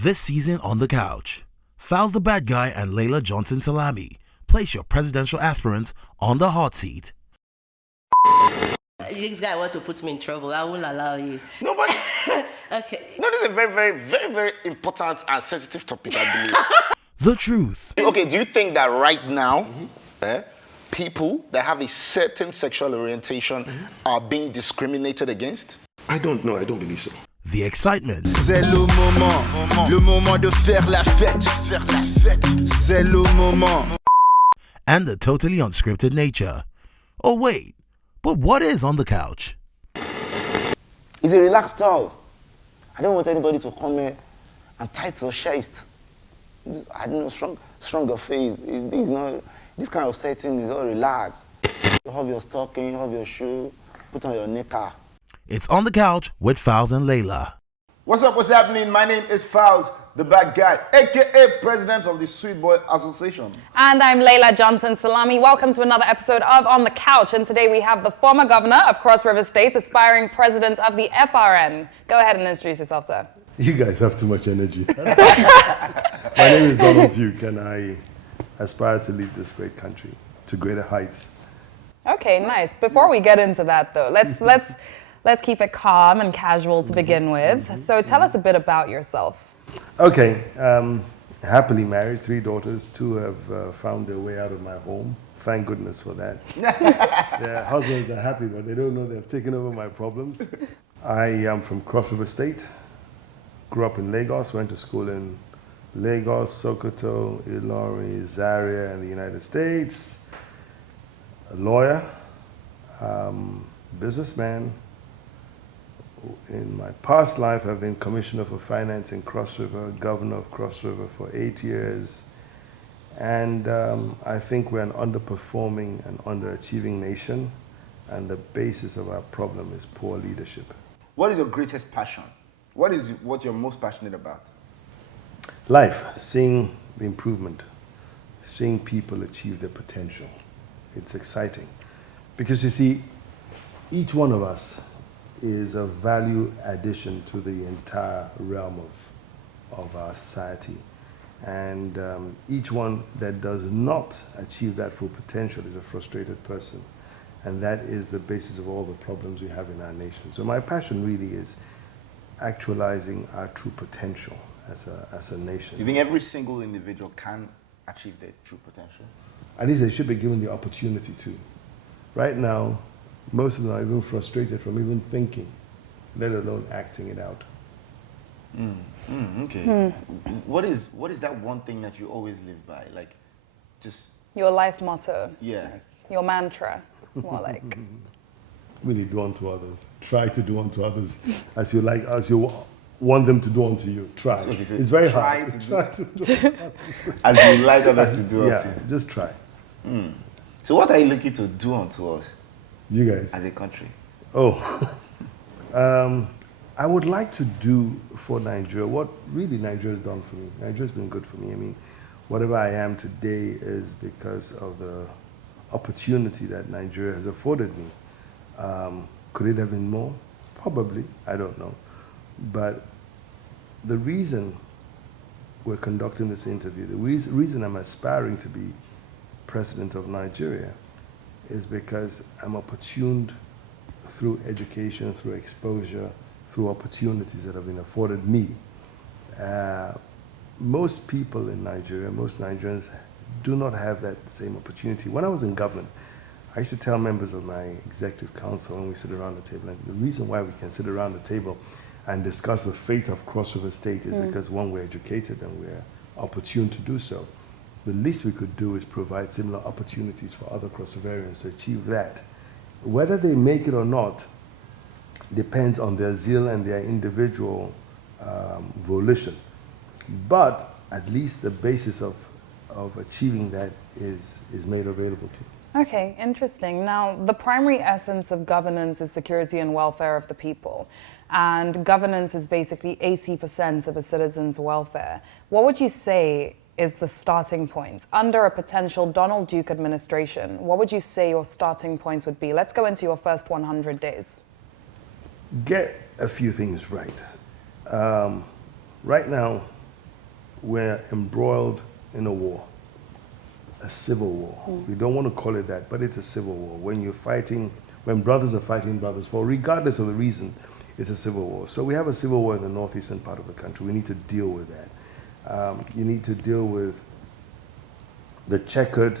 This season on The Couch, Falz the Bad Guy and Laila Johnson Salami place your presidential aspirants on the hot seat. This guy want to put me in trouble. I won't allow you. Nobody. Okay. No, this is a very, very, very, very important and sensitive topic, I believe. The truth. Okay, do you think that right now, people that have a certain sexual orientation are being discriminated against? I don't know. I don't believe so. The excitement. C'est le moment de faire la fête, C'est le moment. And the totally unscripted nature. Oh wait, but what is on The Couch? It's a relaxed style. I don't want anybody to come here and tight your chest. I don't know, stronger face. It's not, this kind of setting is all relaxed. You have your stocking, you have your shoe, put on your knicker. It's on The Couch with Falz and Laila. What's up, what's happening? My name is Falz, the bad guy, aka President of the Sweet Boy Association. And I'm Laila Johnson Salami. Welcome to another episode of On the Couch. And today we have the former governor of Cross River State, aspiring president of the FRN. Go ahead and introduce yourself, sir. You guys have too much energy. My name is Donald Duke, and I aspire to lead this great country to greater heights. Okay, nice. Before we get into that, though, let's keep it calm and casual to begin with. So tell us a bit about yourself. Okay, happily married, 3 daughters. 2 have found their way out of my home. Thank goodness for that. Their husbands are happy, but they don't know they've taken over my problems. I am from Cross River State. Grew up in Lagos, went to school in Lagos, Sokoto, Ilorin, Zaria, and the United States. A lawyer, businessman. In my past life, I've been Commissioner for Finance in Cross River, Governor of Cross River for 8 years. And I think we're an underperforming and underachieving nation. And the basis of our problem is poor leadership. What is your greatest passion? What you're most passionate about? Life, seeing the improvement, seeing people achieve their potential. It's exciting. Because you see, each one of us is a value addition to the entire realm of our society. And each one that does not achieve that full potential is a frustrated person. And that is the basis of all the problems we have in our nation. So my passion really is actualizing our true potential as a nation. You think every single individual can achieve their true potential? At least they should be given the opportunity to. Right now, most of them are even frustrated from even thinking, let alone acting it out. Okay. What is that one thing that you always live by? Like, just... Your life motto. Yeah. Your mantra, more like. Really do unto others. Try to do unto others as you want them to do unto you. Try. So it's very hard. Try to do unto others. As you like others to do unto you. you. Just try. So what are you looking to do unto us? You guys. As a country? Oh. I would like to do for Nigeria what really Nigeria has done for me. Nigeria's been good for me. I mean, whatever I am today is because of the opportunity that Nigeria has afforded me. Could it have been more? Probably, I don't know. But the reason we're conducting this interview, the reason I'm aspiring to be president of Nigeria is because I'm opportuned through education, through exposure, through opportunities that have been afforded me. Most people in Nigeria, most Nigerians do not have that same opportunity. When I was in government, I used to tell members of my executive council when we sit around the table, and the reason why we can sit around the table and discuss the fate of Cross River State is because, one, we're educated and we're opportune to do so. The least we could do is provide similar opportunities for other Cross Riverians to achieve that. Whether they make it or not depends on their zeal and their individual volition. But at least the basis of achieving that is made available to you. Okay, interesting. Now, the primary essence of governance is security and welfare of the people. And governance is basically 80% of a citizen's welfare. What would you say is the starting point? Under a potential Donald Duke administration, what would you say your starting points would be? Let's go into your first 100 days. Get a few things right. Right now, we're embroiled in a war, a civil war. We don't want to call it that, but it's a civil war. When you're fighting, when brothers are fighting brothers for, regardless of the reason, it's a civil war. So we have a civil war in the northeastern part of the country. We need to deal with that. You need to deal with the checkered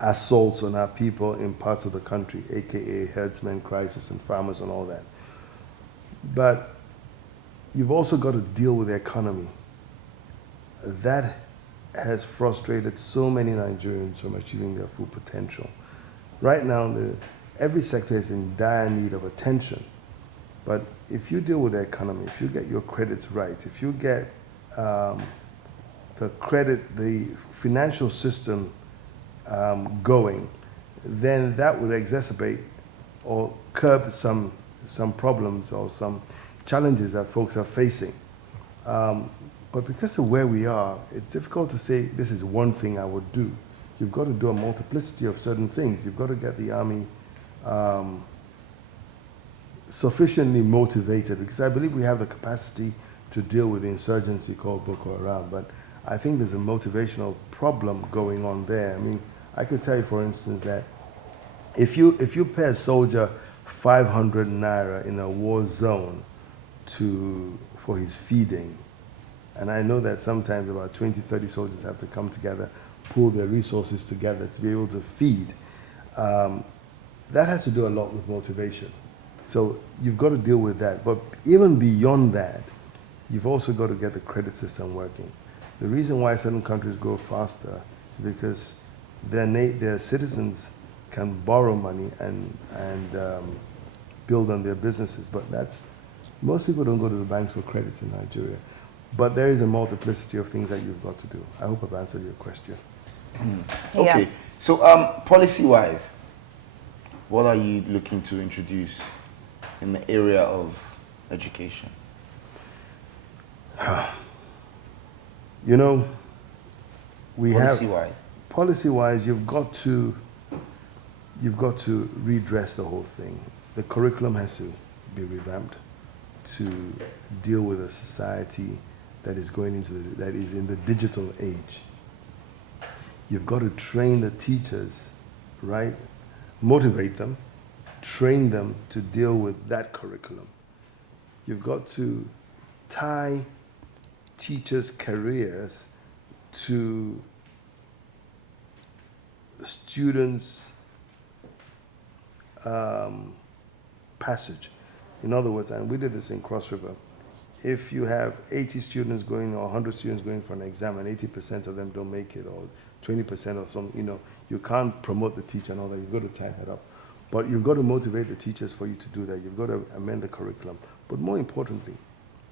assaults on our people in parts of the country, aka herdsmen crisis and farmers and all that. But you've also got to deal with the economy. That has frustrated so many Nigerians from achieving their full potential. Right now, every sector is in dire need of attention. But if you deal with the economy, if you get your credits right, if you get the financial system going, then that would exacerbate or curb some problems or some challenges that folks are facing. But because of where we are, it's difficult to say this is one thing I would do. You've got to do a multiplicity of certain things. You've got to get the army sufficiently motivated, because I believe we have the capacity to deal with the insurgency called Boko Haram, but I think there's a motivational problem going on there. I mean, I could tell you, for instance, that if you pay a soldier 500 naira in a war zone for his feeding, and I know that sometimes about 20, 30 soldiers have to come together, pool their resources together to be able to feed. That has to do a lot with motivation. So you've got to deal with that. But even beyond that, you've also got to get the credit system working. The reason why certain countries grow faster is because their citizens can borrow money and build on their businesses. But most people don't go to the banks for credits in Nigeria. But there is a multiplicity of things that you've got to do. I hope I've answered your question. Okay, so policy-wise, what are you looking to introduce in the area of education? You know, Policy-wise? Policy-wise, you've got to redress the whole thing. The curriculum has to be revamped to deal with a society that is that is in the digital age. You've got to train the teachers, right? Motivate them, train them to deal with that curriculum. You've got to tie teachers' careers to students' passage. In other words, and we did this in Cross River, if you have 80 students going or 100 students going for an exam and 80% of them don't make it, or 20% or something, you can't promote the teacher and all that. You've got to tie that up. But you've got to motivate the teachers for you to do that. You've got to amend the curriculum. But more importantly,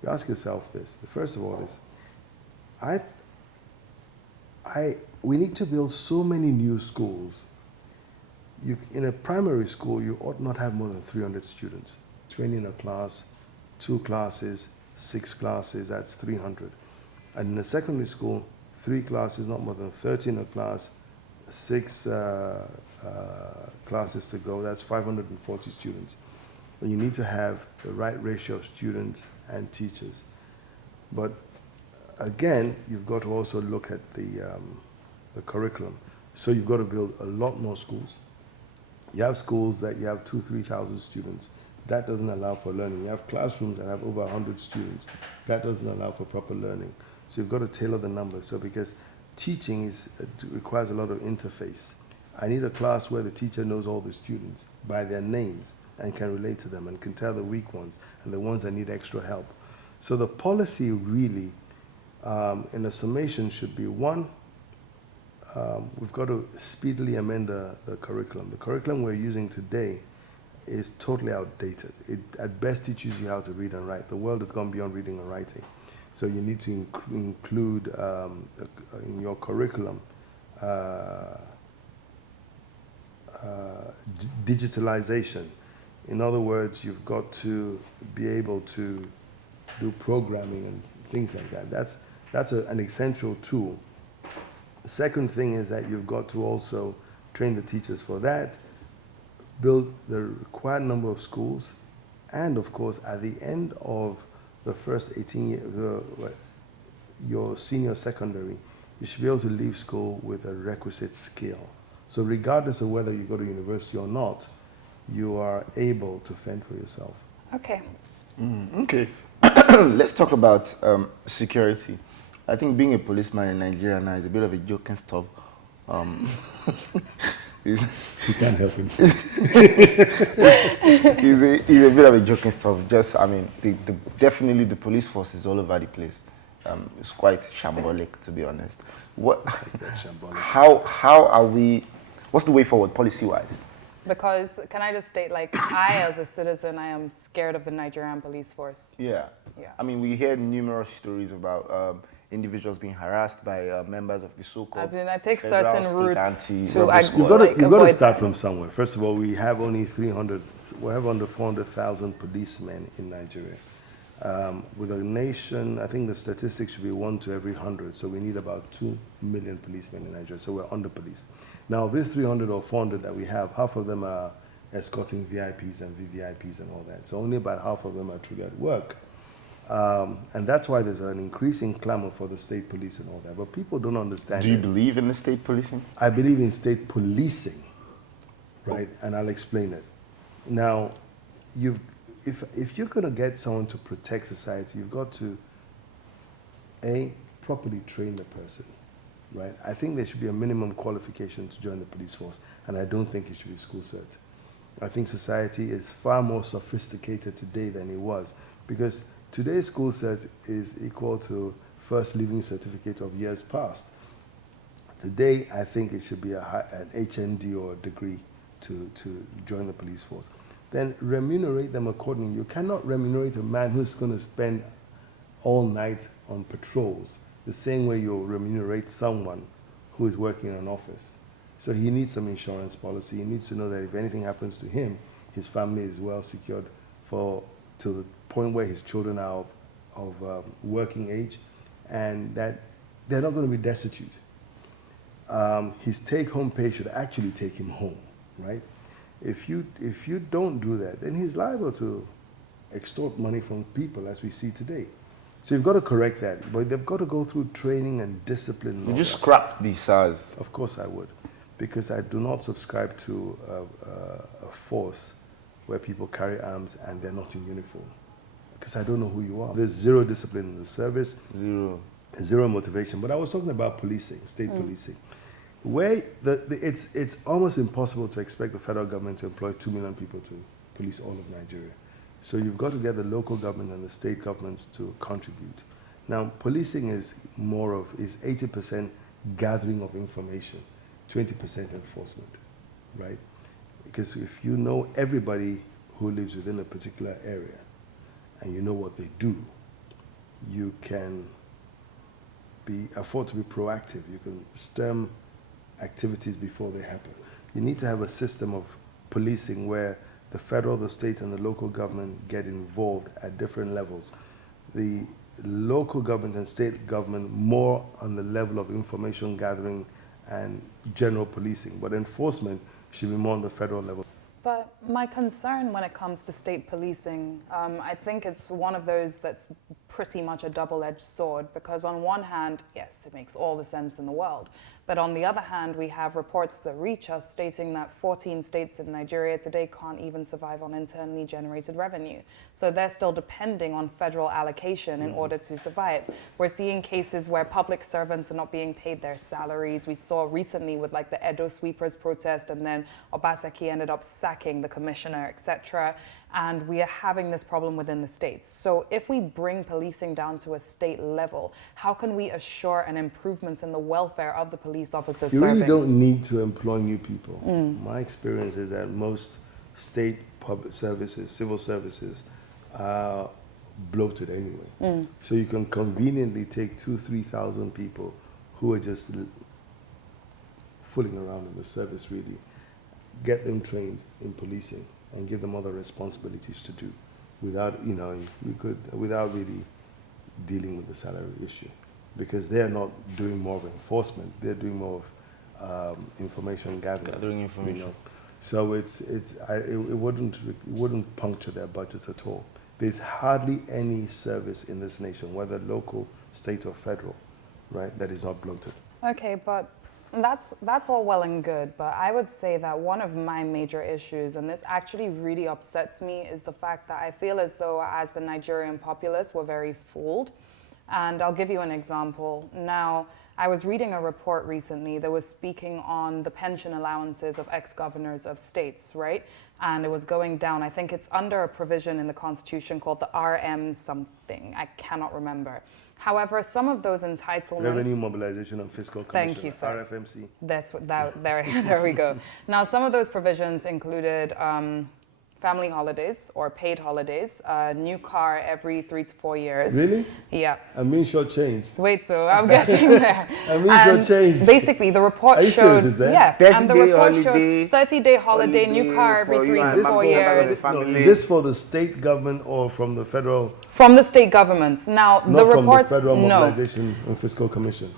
you ask yourself this. The first of all is, we need to build so many new schools. In a primary school, you ought not have more than 300 students. 20 in a class, 2 classes, 6 classes, that's 300. And in a secondary school, 3 classes, not more than 30 in a class, 6 classes to go, that's 540 students. And you need to have the right ratio of students and teachers. But again, you've got to also look at the curriculum. So you've got to build a lot more schools. You have schools that you have 2,000, 3,000 students. That doesn't allow for learning. You have classrooms that have over 100 students. That doesn't allow for proper learning. So you've got to tailor the numbers. So because teaching requires a lot of interface. I need a class where the teacher knows all the students by their names and can relate to them and can tell the weak ones and the ones that need extra help. So the policy really, in a summation, should be one, we've got to speedily amend the curriculum. The curriculum we're using today is totally outdated. It at best teaches you how to read and write. The world has gone beyond reading and writing. So you need to include in your curriculum digitalization. In other words, you've got to be able to do programming and things like that. That's an essential tool. The second thing is that you've got to also train the teachers for that, build the required number of schools, and of course, at the end of the first 18 years, your senior secondary, you should be able to leave school with a requisite skill. So regardless of whether you go to university or not, you are able to fend for yourself. Okay. Okay. Let's talk about security. I think being a policeman in Nigeria now is a bit of a joke and stuff. He can't help himself. He's a bit of a joke and stuff. Just, I mean, definitely the police force is all over the place. It's quite shambolic, to be honest. How are we? What's the way forward, policy-wise? Because, can I just state, like, I, as a citizen, I am scared of the Nigerian police force. Yeah. I mean, we hear numerous stories about individuals being harassed by members of the so-called As in, I take federal, certain state, routes to You've got to avoid start from somewhere. First of all, we have only 300, we have under 400,000 policemen in Nigeria. With a nation, I think the statistics should be 1 to every 100, so we need about 2 million policemen in Nigeria, so we're under-policed. Now, of these 300 or 400 that we have, half of them are escorting VIPs and VVIPs and all that, so only about half of them are truly at work. And that's why there's an increasing clamor for the state police and all that, but people don't understand. Do you believe in the state policing? I believe in state policing, right? And I'll explain it. Now, if you're going to get someone to protect society, you've got to, A, properly train the person, right? I think there should be a minimum qualification to join the police force, and I don't think it should be school cert. I think society is far more sophisticated today than it was, because today's school cert is equal to first living certificate of years past. Today, I think it should be an HND or a degree to join the police force. Then remunerate them accordingly. You cannot remunerate a man who's going to spend all night on patrols the same way you remunerate someone who is working in an office. So he needs some insurance policy. He needs to know that if anything happens to him, his family is well secured to the point where his children are of working age, and that they're not going to be destitute. His take-home pay should actually take him home, right? If you don't do that, then he's liable to extort money from people, as we see today. So you've got to correct that, but they've got to go through training and discipline. Would you scrap the SARS? Of course I would, because I do not subscribe to a force where people carry arms and they're not in uniform, because I don't know who you are. There's zero discipline in the service, zero motivation. But I was talking about policing, state policing, where it's almost impossible to expect the federal government to employ 2 million people to police all of Nigeria. So you've got to get the local government and the state governments to contribute. Now, policing is 80% gathering of information, 20% enforcement, right? Because if you know everybody who lives within a particular area and you know what they do, you can afford to be proactive. You can stem activities before they happen. You need to have a system of policing where the federal, the state, and the local government get involved at different levels. The local government and state government more on the level of information gathering and general policing, but enforcement should be more on the federal level. But my concern when it comes to state policing, I think it's one of those that's pretty much a double-edged sword, because on one hand, yes, it makes all the sense in the world. But on the other hand, we have reports that reach us stating that 14 states in Nigeria today can't even survive on internally generated revenue. So they're still depending on federal allocation in order to survive. We're seeing cases where public servants are not being paid their salaries. We saw recently with like the Edo sweepers protest, and then Obaseki ended up sacking the commissioner, etc. And we are having this problem within the states. So if we bring policing down to a state level, how can we assure an improvement in the welfare of the police officers You serving? really don't need to employ new people. My experience is that most state public services, civil services, are bloated anyway. So you can conveniently take 2,000-3,000 people who are just fooling around in the service, really, get them trained in policing, and give them other responsibilities to do without, without really dealing with the salary issue. Because they're not doing more of enforcement, they're doing more of information gathering. Gathering information. So it wouldn't puncture their budgets at all. There's hardly any service in this nation, whether local state or federal, right, that is not bloated. Okay, but that's all well and good, but I would say that one of my major issues, and this actually really upsets me, is the fact that I feel as though as the Nigerian populace we're very fooled. And I'll give you an example. Now, I was reading a report recently that was speaking on the pension allowances of ex-governors of states, right? And it was going down. I think it's under a provision in the Constitution called the RM something. I cannot remember. However, some of those entitlements... Revenue Mobilization and Fiscal Commission. Thank you, sir. RFMC. There we go. Now, some of those provisions included family holidays or paid holidays, new car every 3 to 4 years. Really? Yeah. I mean, shortchanged. Wait, so I'm getting there. I mean, shortchanged. Basically, the report Are you showed, serious, is that? yeah, and the 30-day report holiday, showed 30-day holiday, new car every 3 to 4 years. No, is this for the state government or from the federal? From the state governments. Now, Not the from reports, the Federal no. Mobilization and Fiscal Commission.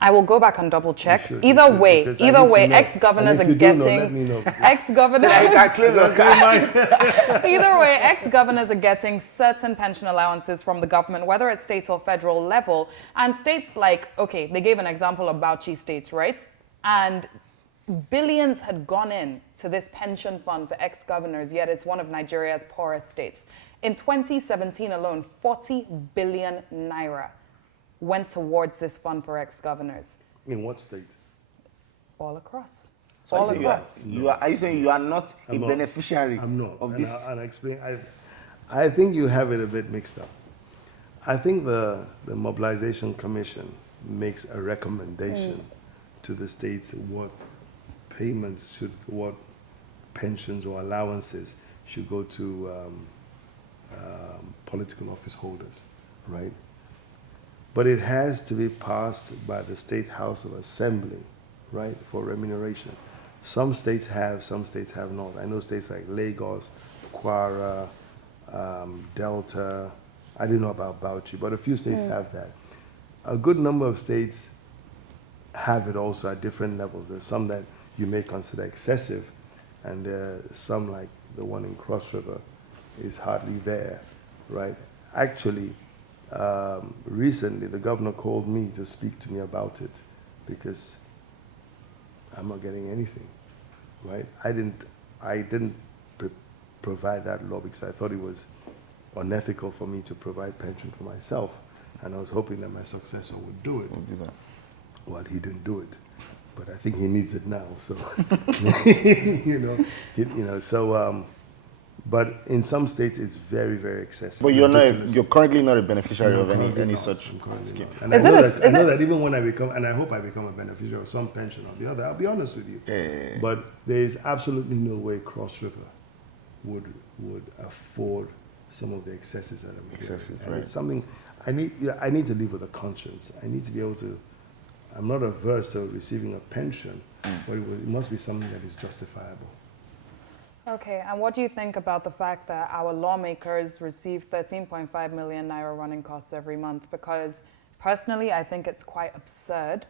I will go back and double check. You should, Either way, because I need to know. ex-governors And are if you do know, getting let me know. ex-governors. I claim your car. Either way, ex-governors are getting certain pension allowances from the government, whether it's state or federal level. And states like, okay, they gave an example of Bauchi states, right? And billions had gone in to this pension fund for ex-governors, yet it's one of Nigeria's poorest states. In 2017 alone, 40 billion naira went towards this fund for ex-governors. In what state? All across. So All are across. you saying you are not a not. beneficiary I'm not. of And this? I'll explain. I think you have it a bit mixed up. I think the Mobilization Commission makes a recommendation to the states what payments should, what pensions or allowances should go to political office holders, right? But it has to be passed by the State House of Assembly, right, for remuneration. Some states have, some states have not. I know states like Lagos, Kwara, Delta. I didn't know about Bauchi, but a few states have that. A good number of states have it also at different levels. There's some that you may consider excessive, and some like the one in Cross River is hardly there, right? Actually, recently the governor called me to speak to me about it because I'm not getting anything, right? I didn't provide that law because I thought it was unethical for me to provide pension for myself, and I was hoping that my successor would do it. We'll do that. Well, he didn't do it, but I think he needs it now. So, so. But in some states, it's very, very excessive. But you're currently not a beneficiary of any such scheme. And I know that even when I become, and I hope I become a beneficiary of some pension or the other, I'll be honest with you. Yeah. But there is absolutely no way Cross River would afford some of the excesses that I'm hearing. And right. it's something I need to live with a conscience. I need to be able to. I'm not averse to receiving a pension, but it must be something that is justifiable. Okay, and what do you think about the fact that our lawmakers receive 13.5 million naira running costs every month? Because personally, I think it's quite absurd,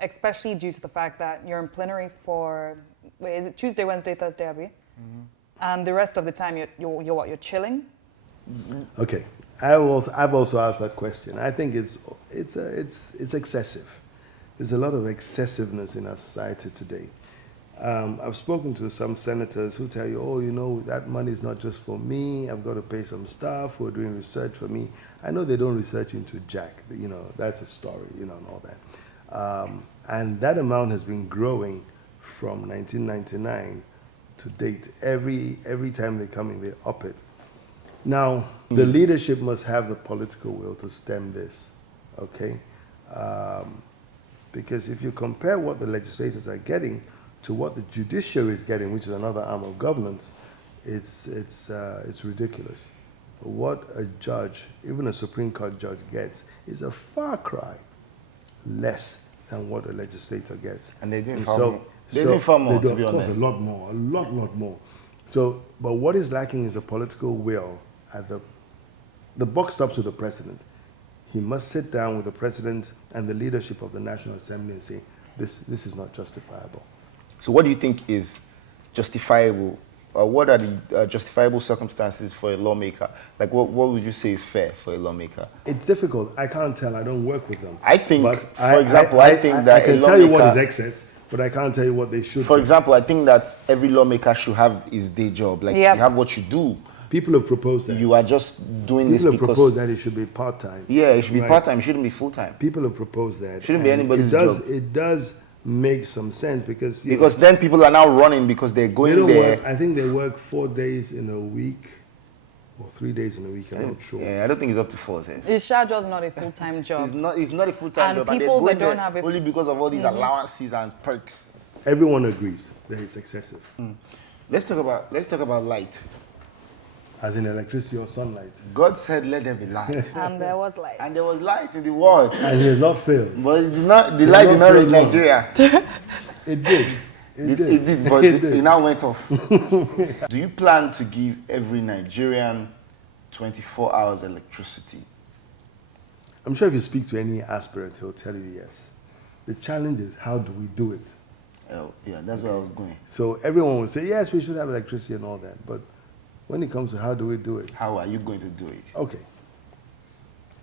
especially due to the fact that you're in plenary for, is it Tuesday, Wednesday, Thursday, Abby? Mm-hmm. And the rest of the time, you're chilling? Okay, I've also asked that question. I think it's excessive. There's a lot of excessiveness in our society today. I've spoken to some senators who tell you, that money is not just for me. I've got to pay some staff who are doing research for me. I know they don't research into jack. That's a story, and all that. And that amount has been growing from 1999 to date. Every time they come in, they up it. Now, the leadership must have the political will to stem this, okay? Because if you compare what the legislators are getting to what the judiciary is getting, which is another arm of governance, it's ridiculous. What a judge, even a Supreme Court judge, gets is a far cry less than what a legislator gets. And they do far more. They do far more, to be honest. Of course, a lot more. So, but what is lacking is a political will. The buck stops with the president. He must sit down with the president and the leadership of the National Assembly and say, this is not justifiable. So what do you think is justifiable what are the justifiable circumstances for a lawmaker? Like, what would you say is fair for a lawmaker? It's difficult. I can't tell. I don't work with them. I think, But for example, I think that I can a tell you what is lawmaker- excess, but I can't tell you what they should For do. example, I think that every lawmaker should have his day job. Like, Yep. you have what you do. People have proposed that. You are just doing this People have because... proposed that it should be part-time. Yeah, it should be Right? part-time. It shouldn't be full-time. People have proposed that. Shouldn't be and anybody's job. job. It does make some sense because Because then people are now running because they're they going don't there. work. I think they work 4 days in a week or 3 days in a week. I'm not sure. Yeah, I don't think it's up to 4. It's just not a full-time job. It's not a full-time And job. And they're people going that don't there have a- only because of all these allowances and perks. Everyone agrees that it's excessive, Let's talk about light. as in electricity or sunlight. God said, "Let there be light," And there was light. and there was light in the world, And he has not failed. but it did not. The light did not reach Nigeria. It did. It did. It did, but It did. it now went off. Do you plan to give every Nigerian 24 hours electricity? I'm sure if you speak to any aspirant, he'll tell you yes. The challenge is, how do we do it? Oh, yeah, that's where I was going. So everyone will say, yes, we should have electricity and all that. But when it comes to how do we do it? How are you going to do it? Okay.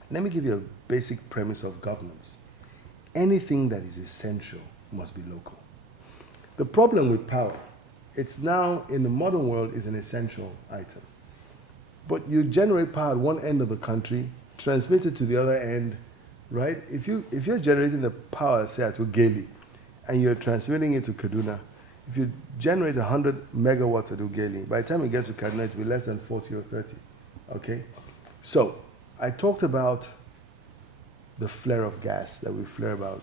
Let me give you a basic premise of governance. Anything that is essential must be local. The problem with power, it's now, in the modern world, is an essential item. But you generate power at one end of the country, transmit it to the other end, right? If you're generating the power, say, at Ugeli, and you're transmitting it to Kaduna, if you generate 100 megawatts at Ugeli, by the time it gets to Kaduna, it will be less than 40 or 30, okay? So, I talked about the flare of gas that we flare about.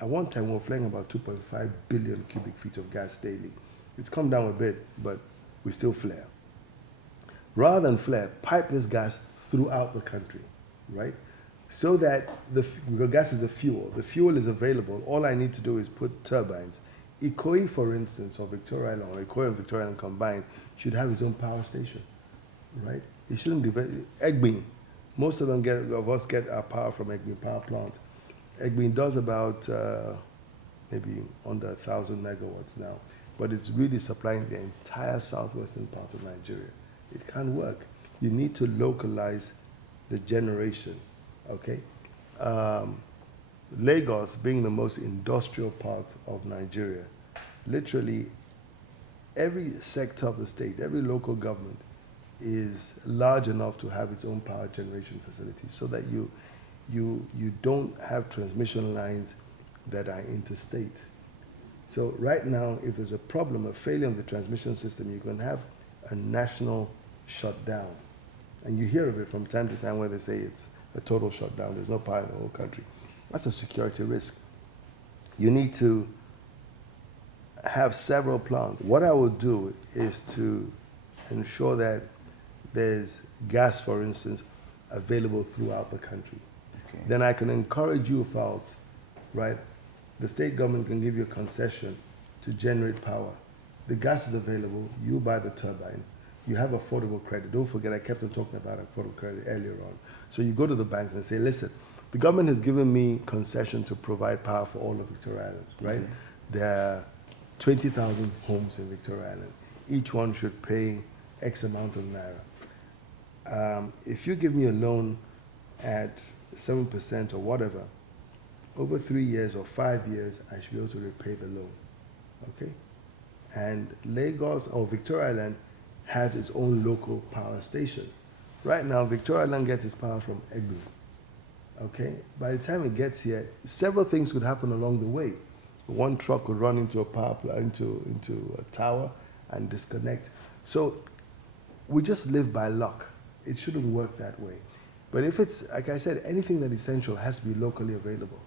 At one time, we were flaring about 2.5 billion cubic feet of gas daily. It's come down a bit, but we still flare. Rather than flare, pipe this gas throughout the country, right? So that because gas is a fuel. The fuel is available. All I need to do is put turbines. Ikoyi, for instance, or Victoria Island, or Ikoyi and Victoria Island combined, should have its own power station, right? It shouldn't develop. Egbin, most of us get our power from Egbin power plant. Egbin does about maybe under 1,000 megawatts now, but it's really supplying the entire southwestern part of Nigeria. It can't work. You need to localize the generation, okay? Lagos, being the most industrial part of Nigeria, literally every sector of the state, every local government is large enough to have its own power generation facilities so that you don't have transmission lines that are interstate. So right now, if there's a problem, a failure of the transmission system, you can have a national shutdown. And you hear of it from time to time where they say it's a total shutdown. There's no power in the whole country. That's a security risk. You need to have several plants. What I will do is to ensure that there's gas, for instance, available throughout the country. Okay. Then I can encourage you, Falz, right? The state government can give you a concession to generate power. The gas is available, you buy the turbine, you have affordable credit. Don't forget, I kept on talking about affordable credit earlier on. So you go to the bank and say, listen, the government has given me concession to provide power for all of Victoria Island, right? Mm-hmm. There are 20,000 homes in Victoria Island. Each one should pay X amount of naira. If you give me a loan at 7% or whatever, over 3 years or 5 years, I should be able to repay the loan, okay? And Lagos or Victoria Island has its own local power station. Right now, Victoria Island gets its power from Egbin, okay? By the time it gets here, several things could happen along the way. One truck could run into a power plant, into a tower and disconnect. So we just live by luck. It shouldn't work that way. But if it's, like I said, anything that is essential has to be locally available.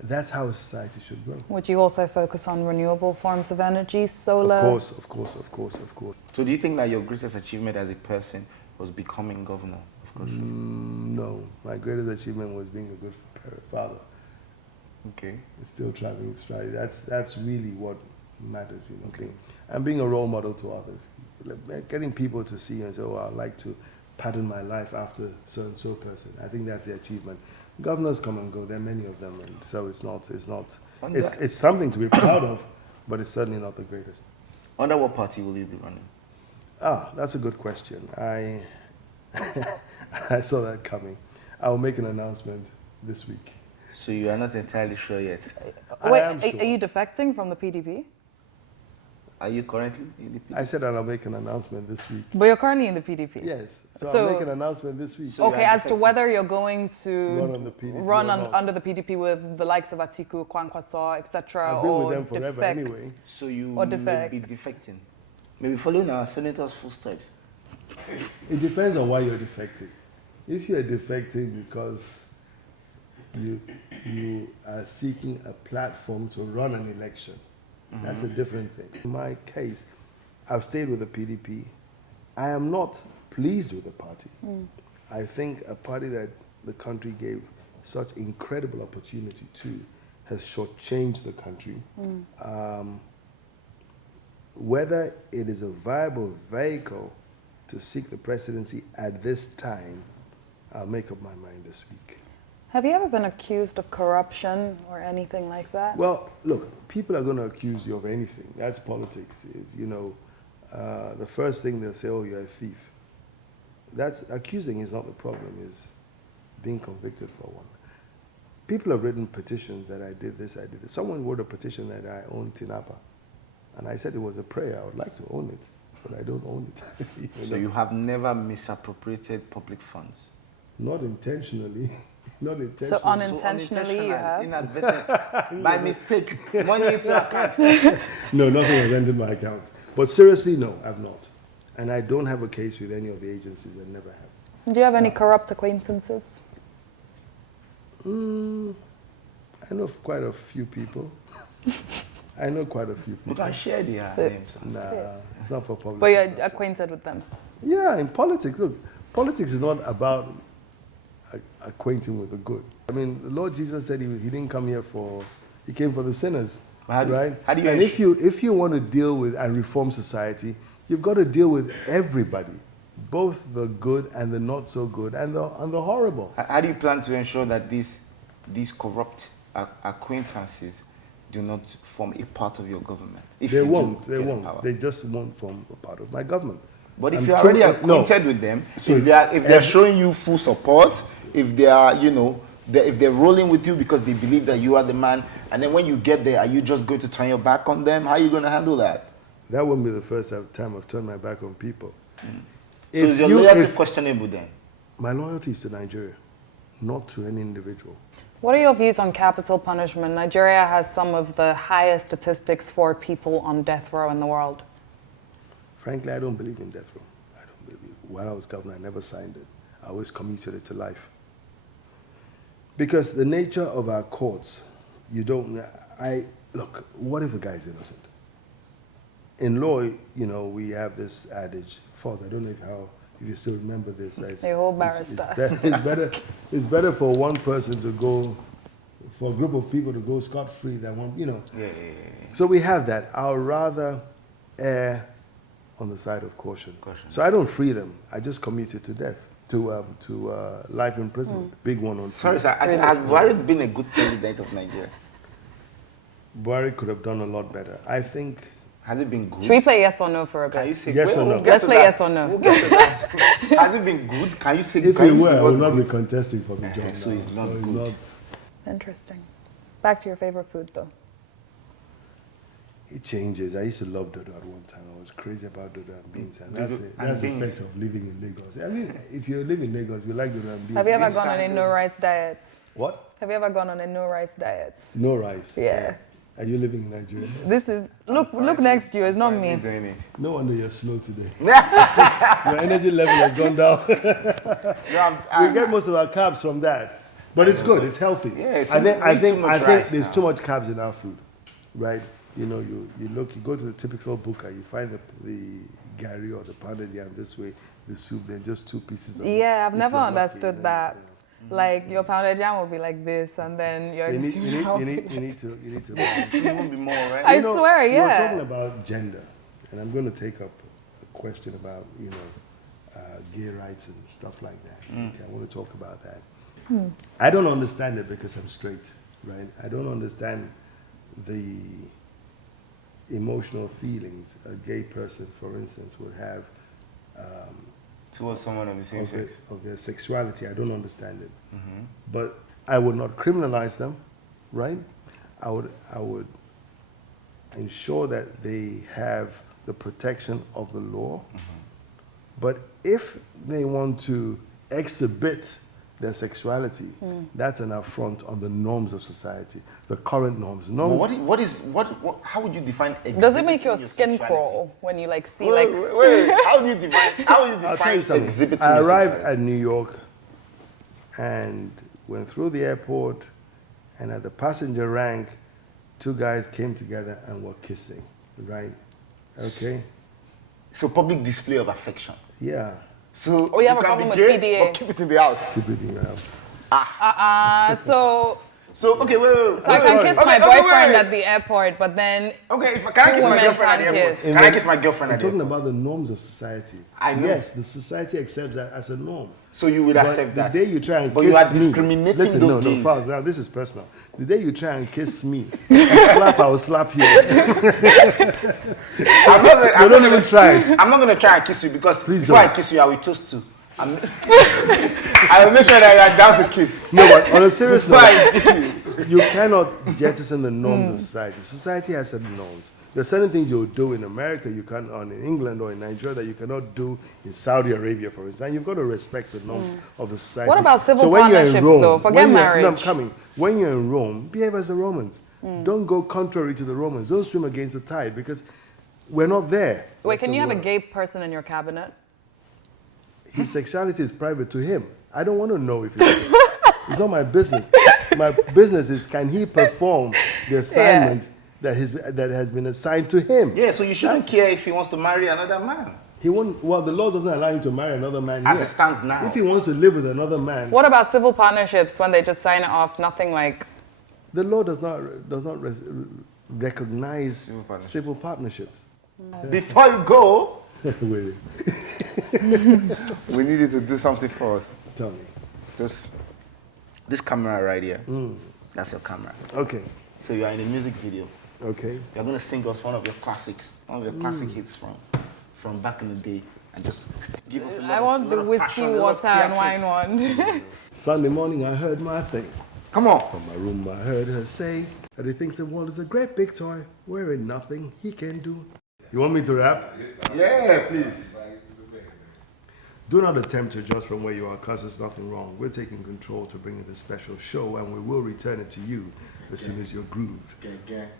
That's how a society should grow. Would you also focus on renewable forms of energy, solar? Of course. So do you think that your greatest achievement as a person was becoming governor of Cross River? No, my greatest achievement was being a good father. Okay. Still traveling strategy. That's really what matters, you know. Okay. And being a role model to others. Getting people to see and say, oh, I'd like to pattern my life after so-and-so person. I think that's the achievement. Governors come and go. There are many of them, and so it's something to be proud of, but it's certainly not the greatest. Under what party will you be running? Ah, that's a good question. I saw that coming. I will make an announcement this week. So you are not entirely sure yet. Wait, am sure. are you defecting from the PDP? Are you currently in the PDP? I said I'll make an announcement this week. But you're currently in the PDP. Yes, so So- I'll make an announcement this week. Okay, as to whether you're going to Run on the PDP run or on, not. under the PDP with the likes of Atiku, Kwankwaso, etc., I've been or with them forever defect. anyway. So you Or may defect. be defecting. Maybe following our senator's footsteps. It depends on why you're defecting. If you're defecting because you are seeking a platform to run an election, that's a different thing. In my case, I've stayed with the PDP. I am not pleased with the party. I think a party that the country gave such incredible opportunity to has shortchanged the country. Whether it is a viable vehicle to seek the presidency at this time, I'll make up my mind this week. Have you ever been accused of corruption or anything like that? Well, look, people are going to accuse you of anything. That's politics. You know, the first thing they'll say, oh, you're a thief. That's accusing is not the problem, is being convicted for one. People have written petitions that I did this, I did this. Someone wrote a petition that I own Tinapa. And I said it was a prayer. I would like to own it, but I don't own it. So you have never misappropriated public funds? Not intentionally. Not intentionally. So unintentionally you have? Inadvertent, by mistake, money into account. No, nothing has entered my account. But seriously, no, I've not. And I don't have a case with any of the agencies. I never have. Do you have any corrupt acquaintances? I know quite a few people. I know quite a few You people. can share their names. Nah, it's not for public. But you're acquainted with them? Yeah, in politics, look, politics is not about acquainting with the good. I mean, the Lord Jesus said he didn't come here he came for the sinners, right? How do you and if you want to deal with and reform society, you've got to deal with everybody, both the good and the not so good and the horrible. How do you plan to ensure that these corrupt acquaintances do not form a part of your government? If They you do won't. They get won't. power? They just won't form a part of my government. But if I'm you're already no. acquainted with them, So if they're showing you full support, if they are, if they're rolling with you because they believe that you are the man, and then when you get there, are you just going to turn your back on them? How are you going to handle that? That wouldn't be the first time I've turned my back on people. So is your loyalty questionable then? My loyalty is to Nigeria, not to any individual. What are your views on capital punishment? Nigeria has some of the highest statistics for people on death row in the world. Frankly, I don't believe in death row. I don't believe it. While I was governor, I never signed it. I always commuted it to life. Because the nature of our courts, look, what if the guy's innocent? In law, we have this adage, Falz, I don't know if you still remember this. Right? The whole barrister. It's better for one person to go, for a group of people to go scot-free than one, Yeah. So we have that. I'll rather err on the side of caution. So I don't free them. I just commute it to death, to life imprisonment. Big one on. Sorry, sir. Has Buhari been a good president of Nigeria? Buhari could have done a lot better. I think. Has it been good? Should we play yes or no for a bit? Can you say Yes or no? Let's play yes or no. We'll get to that. Has it been good? Can you say If can he you were, say I would what not be good? contesting for the job. So now. it's not good. Interesting. Back to your favorite food though. It changes. I used to love dodo at one time. I was crazy about dodo and beans. And that's Dodo the and beans. effect of living in Lagos. I mean, if you live in Lagos, you like dodo and beans. Have you ever gone on a no rice diet? What? Have you ever gone on a no rice diet? No rice. Yeah. Are you living in Nigeria? This is look next to you. It's not me. Doing it. No wonder you're slow today. Your energy level has gone down. We get most of our carbs from that, but it's good. It's healthy. Yeah, I think rice there's now. too much carbs in our food, right? You go to the typical booker, you find the gari or the pounded yam this way, the soup, then just 2 pieces of it. Yeah, I've If never you're lucky, understood then, that. yeah. Like your pounded jam will be like this, and then your You need to. It won't be more, right? I swear, We were yeah. talking about gender, and I'm going to take up a question about gay rights and stuff like that. Okay, I want to talk about that. I don't understand it because I'm straight, right? I don't understand emotional feelings a gay person, for instance, would have towards someone of the same sex. Of their sexuality. I don't understand it. But I would not criminalize them, right? I would ensure that they have the protection of the law. But if they want to exhibit their sexuality, that's an affront on the norms of society, the current norms. How would you define exhibiting? Does it make your skin crawl when you like see wait, how do you define I'll tell you something. exhibiting I your arrived sexuality? at New York and went through the airport, and at the passenger rank, two guys came together and were kissing, right? Okay? So public display of affection. Yeah. So Oh, you have a can problem be with gay, PDA. but keep it in the house. Keep it in your house. So Okay, wait. I can kiss my boyfriend at the airport, but then Okay, can I kiss my women girlfriend at the can't airport? kiss. Can I kiss my girlfriend I'm at the talking airport? about the norms of society. I know. Yes, the society accepts that as a norm. So you will But accept that. the day you try and But kiss you are me, discriminating listen, those no, gays. Falz, now this is personal. The day you try and kiss me, I will slap you. I'm don't even try it. I'm not going to try and kiss you because Please before I don't. kiss you, I will toast you. I will make sure that you are down to kiss. No, but on a serious Before I note, kiss you. you cannot jettison the norms of society. Society has certain norms. There's certain things you'll do in America you can't, or in England or in Nigeria that you cannot do in Saudi Arabia, for instance. And you've got to respect the norms of the society. What about civil when you're in partnerships, Rome, though? Forget when you're- marriage. No, I'm coming. When you're in Rome, behave as the Romans. Don't go contrary to the Romans. Don't swim against the tide because we're not there. wait, That's can the you have a word. gay person in your cabinet? His sexuality is private to him. I don't want to know if it's not my business. My business is can he perform the assignment that has been assigned to him. Yeah, so you shouldn't care if he wants to marry another man. He won't. Well, the law doesn't allow him to marry another man. As here. it stands now. If he wants to live with another man, What about civil partnerships when they just sign it off? Nothing like. the law does not recognize civil partnerships. Before you go, Wait, we need you to do something for us. tell me. Just this camera right here. That's your camera. Okay. So you are in a music video. Okay. You're going to sing us one of your classics, one of your classic hits from back in the day, and just give us a lot I want a lot the of whiskey, passion, a lot of water, and wine theatrics. one. Sunday morning, I heard my thing. Come on. From my room, I heard her say that he thinks the world is a great big toy, wearing nothing he can do. You want me to rap? Yeah, please. Do not attempt to adjust from where you are, because there's nothing wrong. We're taking control to bring you this special show, and we will return it to you as soon as you're grooved.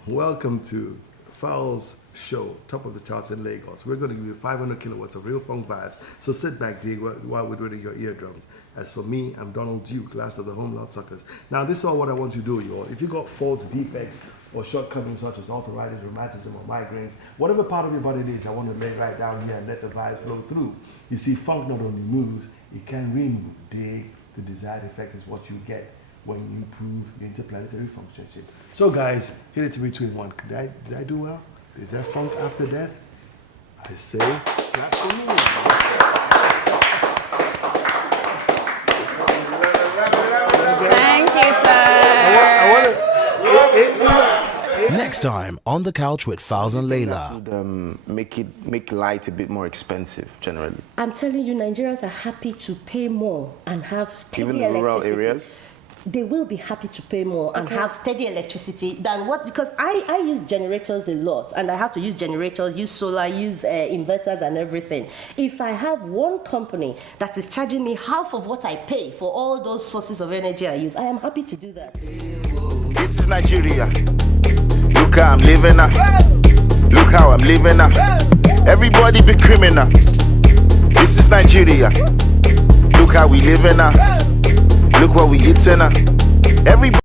Welcome to Falz Show, top of the charts in Lagos. We're going to give you 500 kilowatts of real funk vibes. So sit back, dig, while we're doing your eardrums. As for me, I'm Donald Duke, last of the Home Lot Suckers. Now, this is all what I want you to do, y'all. If you got faults, defects, or shortcomings such as arthritis, rheumatism, or migraines, whatever part of your body it is, I want to lay right down here and let the vibes flow through. You see, funk not only moves, it can remove. Dig, the desired effect is what you get when you improve the interplanetary functionship. So guys, hit it to me 2 in 1. Did I do well? Is there funk after death? I say, clap for me. Thank you, sir. Next time on The Couch with Falz and Laila. Make light a bit more expensive generally. I'm telling you, Nigerians are happy to pay more and have steady Even in rural electricity. areas? They will be happy to pay more and have steady electricity than what, because I use generators a lot, and I have to use generators, use solar, use inverters and everything. If I have one company that is charging me half of what I pay for all those sources of energy I use, I am happy to do that. This is Nigeria. Look how I'm living now. Look how I'm living now. Everybody be criminal. This is Nigeria. Look how we living now. Look what we eating now. Everybody.